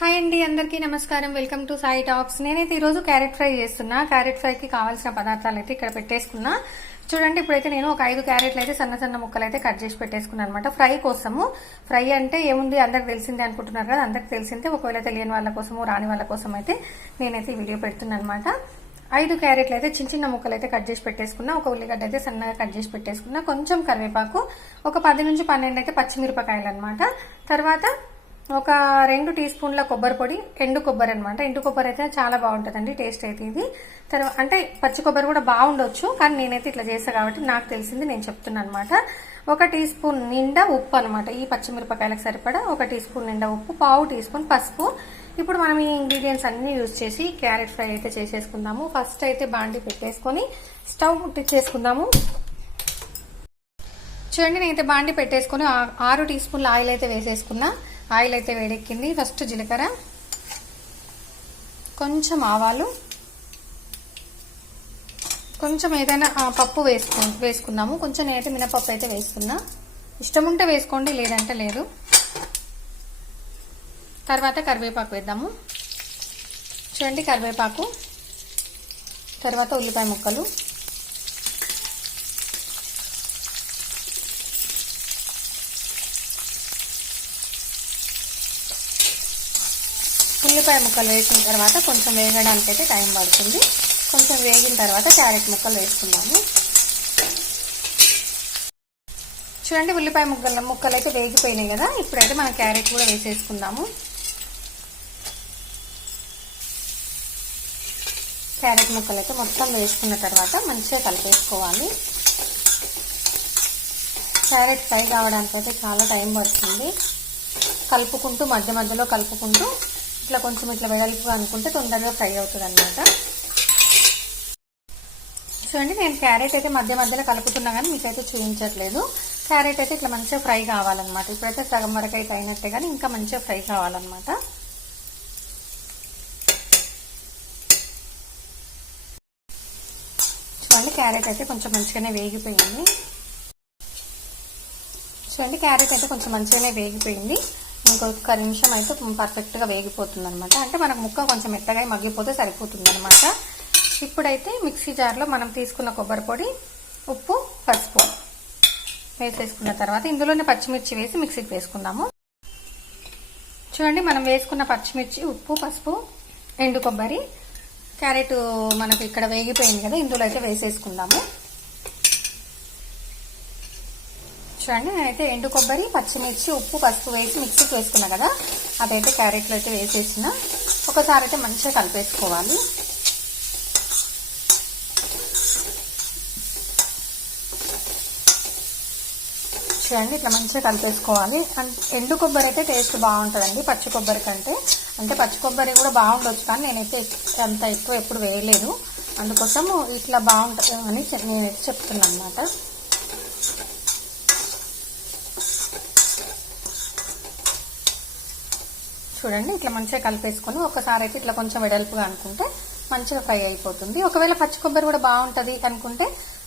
Hi అండి అందరికీ నమస్కారం. Welcome to Sai talks. నేనైతే ఈరోజు క్యారెట్ ఫ్రై చేస్తున్నా. క్యారెట్ ఫ్రైకి కావాల్సిన పదార్థాలు అయితే ఇక్కడ పెట్టేసుకున్నా. చూడండి ఇప్పుడైతే నేను ఒక ఐదు క్యారెట్లు అయితే సన్న సన్న ముక్కలు అయితే కట్ చేసి పెట్టేసుకున్నాను అనమాట. ఫ్రై కోసము. ఫ్రై అంటే ఏముంది? అందరికి తెలిసిందే అనుకుంటున్నారు కదా అందరికి తెలిసిందే. ఒకవేళ తెలియని వాళ్ళ కోసము రాని వాళ్ళ కోసం అయితే నేనైతే వీడియో పెడుతున్నాను అనమాట. ఐదు క్యారెట్లు అయితే చిన్న చిన్న ముక్కలు అయితే కట్ చేసి పెట్టేసుకున్నా. ఒక ఉల్లిగడ్డ అయితే సన్నగా కట్ చేసి పెట్టేసుకున్నా. కొంచెం కరివేపాకు. ఒక పది నుంచి పన్నెండు అయితే పచ్చిమిరపకాయలు అనమాట. తర్వాత ఒక రెండు టీ స్పూన్ల కొబ్బరి పొడి ఎండు కొబ్బరి అనమాట ఎండు కొబ్బరి అయితే చాలా బాగుంటుందండి టేస్ట్ అయితే ఇది. తర్వాత అంటే పచ్చి కొబ్బరి కూడా బాగుండొచ్చు కానీ నేనైతే ఇట్లా చేస్తాను కాబట్టి నాకు తెలిసింది నేను చెప్తున్నాను అనమాట ఒక టీ స్పూన్ నిండా ఉప్పు అనమాట ఈ పచ్చిమిరపకాయలకు సరిపడా ఒక టీ స్పూన్ నిండా ఉప్పు పావు టీ స్పూన్ పసుపు. ఇప్పుడు మనం ఈ ఇంగ్రీడియంట్స్ అన్ని యూజ్ చేసి క్యారెట్ ఫ్రై అయితే చేసేసుకుందాము. ఫస్ట్ అయితే బాండి పెట్టేసుకొని స్టవ్ ముట్టించేసుకుందాము చూడండి నేనైతే బాండి పెట్టేసుకొని ఆరు టీ స్పూన్ల ఆయిల్ అయితే వేసేసుకున్నా. ఆయిల్ అయితే వేడెక్కింది. ఫస్ట్ జీలకర్ర కొంచెం ఆవాలు కొంచెం ఏదైనా పప్పు వేసుకు వేసుకుందాము కొంచెం నేనైతే మినపప్పు అయితే వేసుకున్నా. ఇష్టం ఉంటే వేసుకోండి లేదంటే లేదు. తర్వాత కరివేపాకు వేద్దాము. చూడండి కరివేపాకు తర్వాత ఉల్లిపాయ ముక్కలు. ఉల్లిపాయ ముక్కలు వేసిన తర్వాత కొంచెం వేగడానికి అయితే టైం పడుతుంది. కొంచెం వేగిన తర్వాత క్యారెట్ ముక్కలు వేసుకుందాము. చూడండి ఉల్లిపాయ ముక్కలు ముక్కలు అయితే వేగిపోయినాయి కదా. ఇప్పుడైతే మనం క్యారెట్ కూడా వేసేసుకుందాము. క్యారెట్ ముక్కలు అయితే మొత్తం వేసుకున్న తర్వాత మంచిగా కలిపేసుకోవాలి. క్యారెట్ ఫ్రై కావడానికి అయితే చాలా టైం పడుతుంది. కలుపుకుంటూ మధ్య మధ్యలో కలుపుకుంటూ ఇట్లా కొంచెం ఇట్లా వెడల్పుగా అనుకుంటే తొందరగా ఫ్రై అవుతుంది అనమాట చూడండి నేను క్యారెట్ అయితే మధ్య మధ్యలో కలుపుతున్నా కానీ మీకైతే చూపించట్లేదు. క్యారెట్ అయితే ఇట్లా మంచిగా ఫ్రై కావాలన్నమాట. ఇప్పుడైతే సగం వరకు అయితే అయినట్టే కానీ ఇంకా మంచిగా ఫ్రై కావాలన్నమాట. చూడండి క్యారెట్ అయితే కొంచెం మంచిగానే వేగిపోయింది. చూడండి క్యారెట్ అయితే కొంచెం మంచిగానే వేగిపోయింది. ఇంకొక నిమిషం అయితే పర్ఫెక్ట్గా వేగిపోతుంది అనమాట అంటే మనకు ముక్క కొంచెం మెత్తగా మగ్గిపోతే సరిపోతుంది అనమాట ఇప్పుడైతే మిక్సీ జార్లో మనం తీసుకున్న కొబ్బరి పొడి ఉప్పు పసుపు వేసేసుకున్న తర్వాత ఇందులోనే పచ్చిమిర్చి వేసి మిక్సీకి వేసుకుందాము. చూడండి మనం వేసుకున్న పచ్చిమిర్చి ఉప్పు పసుపు ఎండు కొబ్బరి క్యారెట్ మనకు ఇక్కడ వేగిపోయింది కదా ఇందులో అయితే వేసేసుకుందాము. చూడండి నేనైతే ఎండు కొబ్బరి పచ్చిమిర్చి ఉప్పు పసుపు వేసి మిక్సీకి వేసుకున్నా కదా అదైతే క్యారెట్లు అయితే వేసేసిన. ఒకసారి అయితే మంచిగా కలిపేసుకోవాలి. చూడండి ఇట్లా మంచిగా కలిపేసుకోవాలి. ఎండు కొబ్బరి అయితే టేస్ట్ బాగుంటుందండి పచ్చి కొబ్బరి కంటే. అంటే పచ్చి కొబ్బరి కూడా బాగుండొచ్చు కానీ నేనైతే అంత ఎక్కువ ఎప్పుడు వేయలేదు. అందుకోసం ఇట్లా బాగుంటుంది అని నేనైతే చెప్తున్నాను అనమాట చూడండి ఇట్లా మంచిగా కలిపేసుకొని ఒకసారి అయితే ఇట్లా కొంచెం వెడల్పుగా అనుకుంటే మంచిగా ఫ్రై అయిపోతుంది. ఒకవేళ పచ్చి కొబ్బరి కూడా బాగుంటుంది అనుకుంటే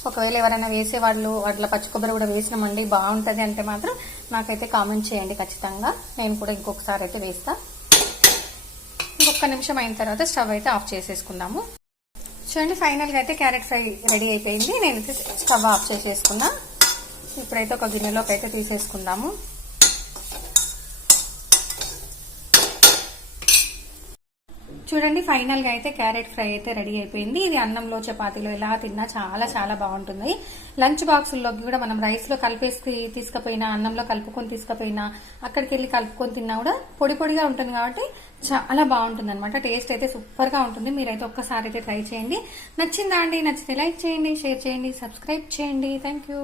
ఒకవేళ ఎవరైనా వేసేవాళ్ళు అట్లా పచ్చి కొబ్బరి కూడా వేసినామండి బాగుంటుంది అంటే మాత్రం నాకైతే కామెంట్ చేయండి ఖచ్చితంగా. నేను కూడా ఇంకొకసారి అయితే వేస్తా. ఇంకొక నిమిషం అయిన తర్వాత స్టవ్ అయితే ఆఫ్ చేసేసుకుందాము. చూడండి ఫైనల్గా అయితే క్యారెట్ ఫ్రై రెడీ అయిపోయింది. నేనైతే స్టవ్ ఆఫ్ చేసేసుకున్నా. ఇప్పుడైతే ఒక గిన్నెలోకి అయితే తీసేసుకుందాము. చూడండి ఫైనల్గా అయితే క్యారెట్ ఫ్రై అయితే రెడీ అయిపోయింది. ఇది అన్నంలో చపాతీలో ఎలా తిన్నా చాలా చాలా బాగుంటుంది. లంచ్ బాక్సుల్లోకి కూడా మనం రైస్లో కలిపేసి తీసుకుపోయినా అన్నంలో కలుపుకొని తీసుకుపోయినా అక్కడికి వెళ్ళి కలుపుకొని తిన్నా కూడా పొడి పొడిగా ఉంటుంది కాబట్టి చాలా బాగుంటుంది అనమాట టేస్ట్ అయితే సూపర్గా ఉంటుంది. మీరైతే ఒక్కసారి అయితే ట్రై చేయండి. నచ్చిందా అండి? నచ్చితే లైక్ చేయండి షేర్ చేయండి సబ్స్క్రైబ్ చేయండి. Thank you.